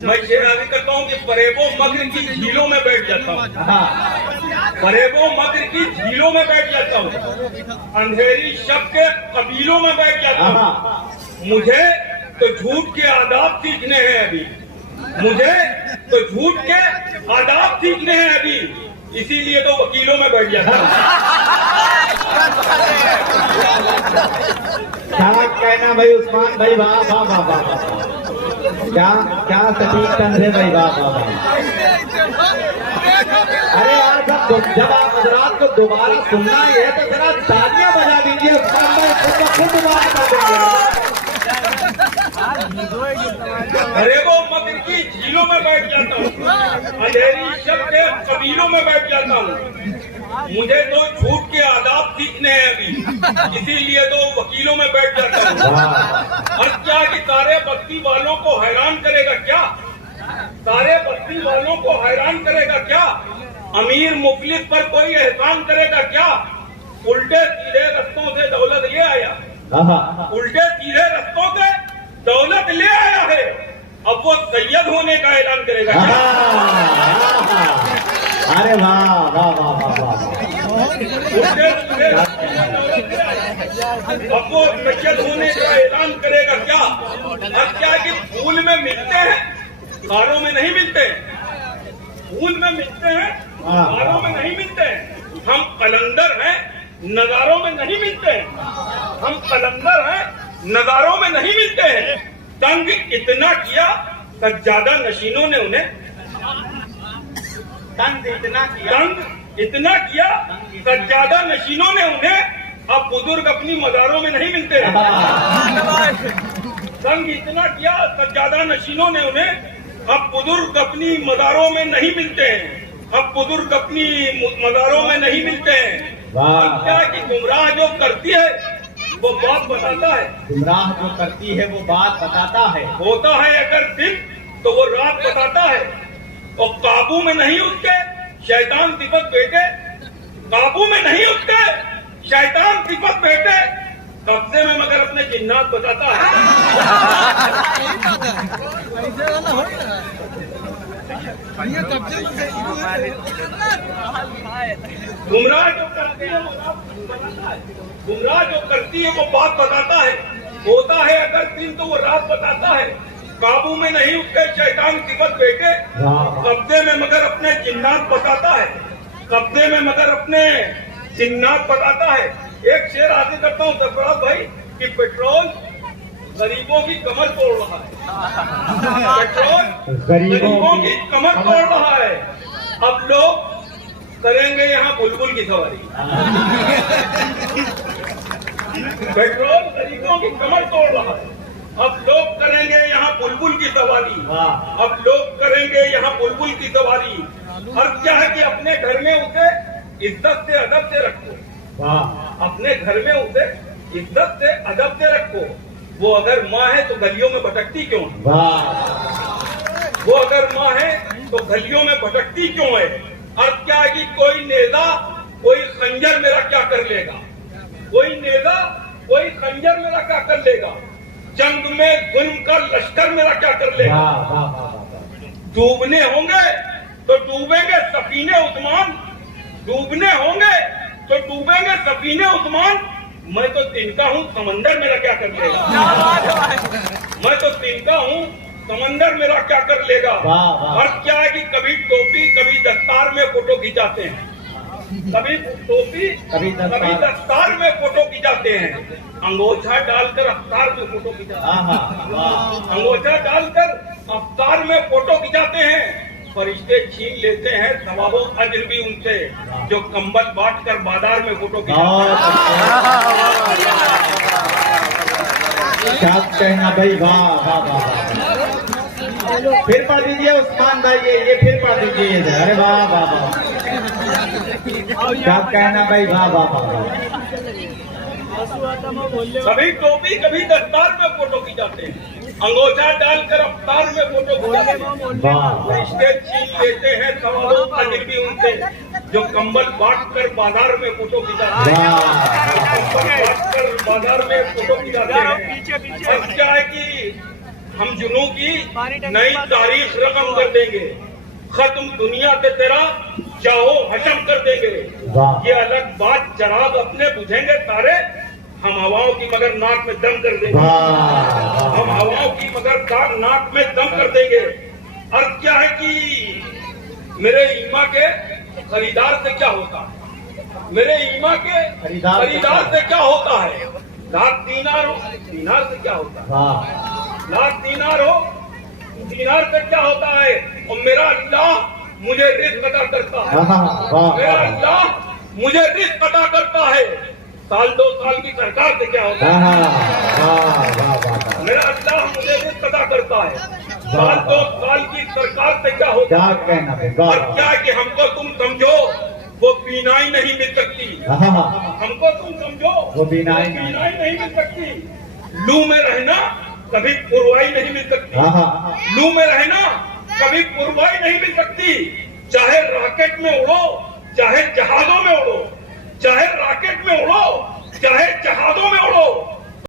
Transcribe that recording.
मैं शेरानी करता हूँ कि फरेबो मगर की झीलों में बैठ जाता हूँ, फरेबो मगर की झीलों में बैठ जाता हूँ, अंधेरी शब के कबीलों में बैठ जाता हूँ। मुझे तो झूठ के आदाब सीखने हैं अभी, मुझे तो झूठ के आदाब सीखने हैं अभी, इसीलिए तो वकीलों में बैठ जाता हूँ। क्या कहना भाई उस्मान भाई, वाह वाह वाह वाह, क्या क्या सटीक तंज है भाई, वाह वाह वाह। अरे यार जब आप हजरात को दोबारा सुनना ही है तो जरा तालियां बजा दीजिए, उस्मान भाई खुद बात कर देंगे। अरे वो मगर की झीलों में बैठ जाता हूँ, अंधेरी शब के कबीलों में बैठ जाता हूँ। मुझे तो झूठ के आदाब सीखने हैं अभी, इसीलिए तो वकीलों में बैठ जाता हूँ। और क्या कि सारे बस्ती वालों को हैरान करेगा क्या, सारे बस्ती वालों को हैरान करेगा क्या, अमीर मुफलिस पर कोई एहसान करेगा क्या। उल्टे सीधे रस्तों से दौलत ले आया, उल्टे सीधे रस्तों से दौलत ले आया है, अब वो सैयद होने का ऐलान करेगा क्या। अरे वाह वाह वाह वाह वाह, अब वो सैयद होने का ऐलान करेगा क्या। अब क्या कि फूल में मिलते हैं खारों में नहीं मिलते, फूल में मिलते हैं खारों में नहीं मिलते। हम कलंदर हैं नजारों में नहीं मिलते हैं, हम कलंदर हैं नजारों में नहीं मिलते हैं। तंग इतना किया सज्जादा नशीनों ने उन्हें, तंग इतना किया सज्जादा नशीनों ने उन्हें, अब बुजुर्ग अपनी मज़ारों में नहीं मिलते हैं। तंग इतना किया सज्जादा नशीनों ने उन्हें, अब बुजुर्ग अपनी मज़ारों में नहीं मिलते हैं, अब बुजुर्ग अपनी मज़ारों में नहीं मिलते हैं। क्या कि गुमराह जो करती है वो बात बताता है, गुमराह जो करती है वो बात बताता है, होता है अगर दिन तो वो रात बताता है। और काबू में नहीं उसके शैतान सिफत बेटे, काबू में नहीं उसके शैतान सिफत बेटे, कब्जे में मगर अपने जिन्नात बताता है। गुमराह जो करती है वो बताता है, गुमराह जो करती है वो बात बताता है, होता है अगर दिन तो वो रात बताता है। काबू में नहीं उसके शैतान सिफत बेटे, कब्जे में मगर अपने जिन्नात बताता है, कब्जे में मगर अपने जिन्नात बताता है। एक शेर आगे करता हूँ सरफराज भाई कि पेट्रोल गरीबों की कमर तोड़ रहा है, पेट्रोल गरीबों की कमर तोड़ रहा है। अब लोग करेंगे यहाँ बुलबुल की सवारी, पेट्रोल गरीबों की कमर तोड़ रहा है, अब लोग करेंगे यहाँ बुलबुल की सवारी, अब लोग करेंगे यहाँ बुलबुल की सवारी। और क्या है कि अपने घर में उसे इज्जत से अदब से रखो, अपने घर में उसे इज्जत से अदब से रखो। वो अगर माँ है तो गलियों में भटकती क्यों है, वो अगर माँ है तो गलियों में भटकती क्यों है। और क्या है कि कोई नेजा कोई खंजर मेरा क्या कर लेगा, कोई नेजा कोई खंजर मेरा क्या कर लेगा, जंग में जुल्म का लश्कर मेरा क्या कर लेगा। डूबने होंगे तो डूबेंगे सफीने उस्मान, डूबने होंगे तो डूबेंगे सफीने उस्मान। मैं तो तिनका हूँ समंदर मेरा क्या कर लेगा, मैं तो तिनका हूँ समंदर मेरा क्या कर लेगा। और क्या है कि कभी टोपी कभी दस्तार में फोटो खिंचाते हैं, कभी टोपी कभी दस्तार में फोटो खिंचाते हैं, अंगोछा डालकर अफ्तार में फोटो खिंचाते हैं, अंगोछा डालकर अफ्तार में फोटो खिंचाते हैं। फरिश्ते छीन लेते हैं सवाबो अजर भी उनसे, जो कंबल बांट कर बाजार में फोटो खिंचाते हैं। क्या कहना भाई, वाह वाह वाह। फिर पढ़ दीजिए उस्मान भाई, ये फिर पढ़ दीजिए। अरे वाह वाह वाह, क्या कहना भाई, वाह वाह वाह। कभी टोपी कभी दस्तार में फोटो खिंचाते हैं, अंगोछा डालकर अफ्तार में फोटो खिंचाते हैं। रिश्ते छीन लेते हैं सवालों अजर भी उनसे, जो कंबल बांट कर बाजार में फोटो खिंचाते हैं, कंबल बांट कर बाजार में फोटो खिंचाते हैं। और क्या है कि हम जुनू की नई तारीख रकम कर देंगे, खत्म दुनिया से तेरा जाओ हशम कर देंगे। ये अलग बात, चराग अपने बुझेंगे तारे, हम हवाओं की मगर नाक में दम कर देंगे। हम हवाओं की मगर नाक में दम कर देंगे। अर्थ क्या है कि मेरे ईमा के खरीदार से क्या होता है, मेरे ईमा के खरीदार से क्या होता है। लाख दीनार हो, दीनार से क्या होता है, लाख दीनार हो, दीनार से क्या होता है। और मेरा अल्लाह मुझे रिज़्क़ अता करता है, मेरा अल्लाह मुझे रिज़्क़ अता करता है। साल 2 साल की सरकार से क्या होता है, मेरा अल्लाह मुझे रिज़्क़ अता करता है। साल 2 साल की सरकार से क्या होता है। और क्या कि हमको तुम समझो वो बीनाई नहीं मिल सकती, हमको तुम समझो वो बीनाई नहीं मिल सकती। लू में रहना कभी पुरवाई नहीं मिल सकती, लू में रहना कभी पुरवाई नहीं मिल सकती। चाहे रॉकेट में उड़ो